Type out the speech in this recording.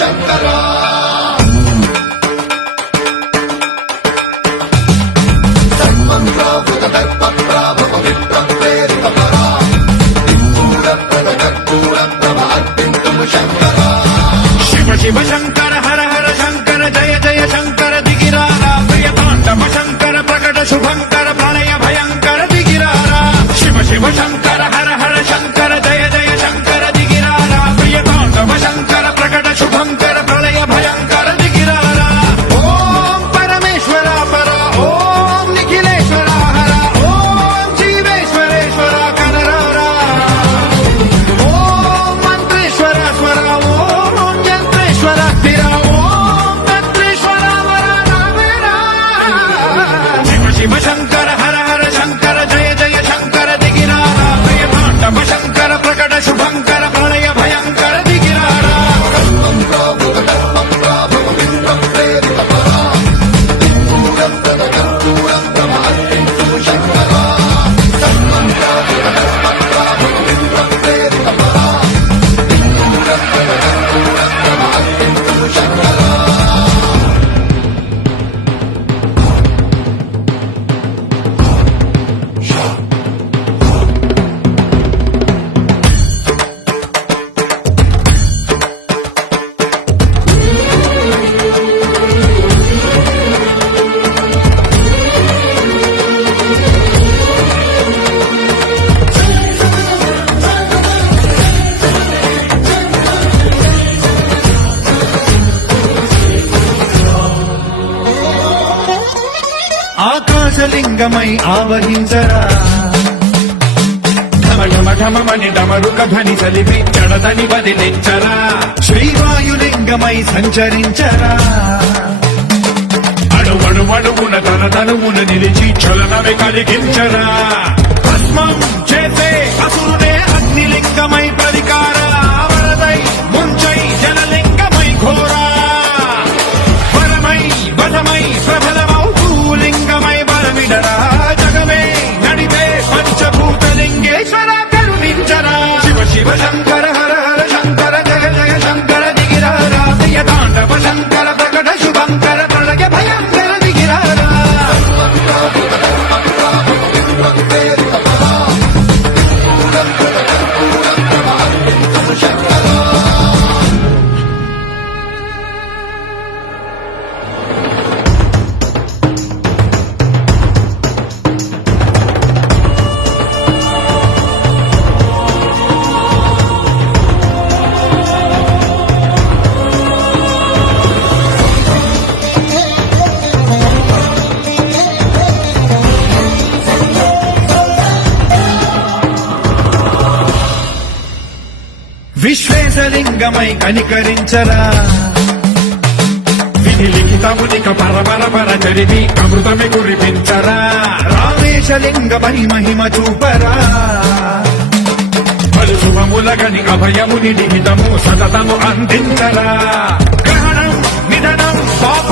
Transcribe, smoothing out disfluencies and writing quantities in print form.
శంకరా శివ శివ శంకర హర హర శంకర జయ జయ శంకర దిగిరారా ప్రియ తాండవ శంకర ప్రకట శుభంకర ప్రళయ భయంకర దిగిరారా శివ శివ శంకర హర హర శంకర జయ జయ శంకర దిగిరారా ప్రియ తాండవ శంకర ప్రకట శుభంకర ప్రళయ భయంకర దిగిరారా ఓం పరమేశ్వర పర ఓం నిఖిలేశ్వర హర ఓం జీవేశ్వరేశ్వర కనరారా ఓం మంత్రేశ్వర స్వర ఓం యంత్రేశ్వర స్థిర ఓం తంత్రేశ్వర వర రామేరా శివ శివ శంకర హర హర శంకర జయ జయ శంకర దిగిరారా ప్రియ తాండవ శంకర ప్రకట శుభంకర ప్రళయ భయంకర దిగిరారా ఆకాశలింగమై ఆవహించరా ఢమఢమఢమని డమరుక ధ్వని చలిపి జడదని వదిలించరా శ్రీవాయులింగమై సంచరించరా అణువణువున తన తనువున నిలిచి చలనమే కలిగించరా భస్మం చేసే అసురునే అగ్నిలింగమై ప్రతికార వరదై ముంచై జలలింగమై ఘోరా వరమై వధమై ప్రబలమౌ భూలింగమై బలమిడరా జగమే నడిపే పంచభూతలింగేశ్వర కరుణించరా శివ శివ శంకర హర హర శంకర జయ జయ శంకర దిగిరారా ప్రియ తాండవ శంకర ప్రకట శుభంకర ప్రళయ భయంకర దిగిరారా విశ్వేశలింగమై కనికరించరా విధి లిఖితమునిక పరపర చరివి అమృతమే కురిపించరా రామేశలింగమై మహిమ చూపరా పలు శుభములగని అభయముని నిహితము సతతము అందించరా గ్రహణం నిధనం పాప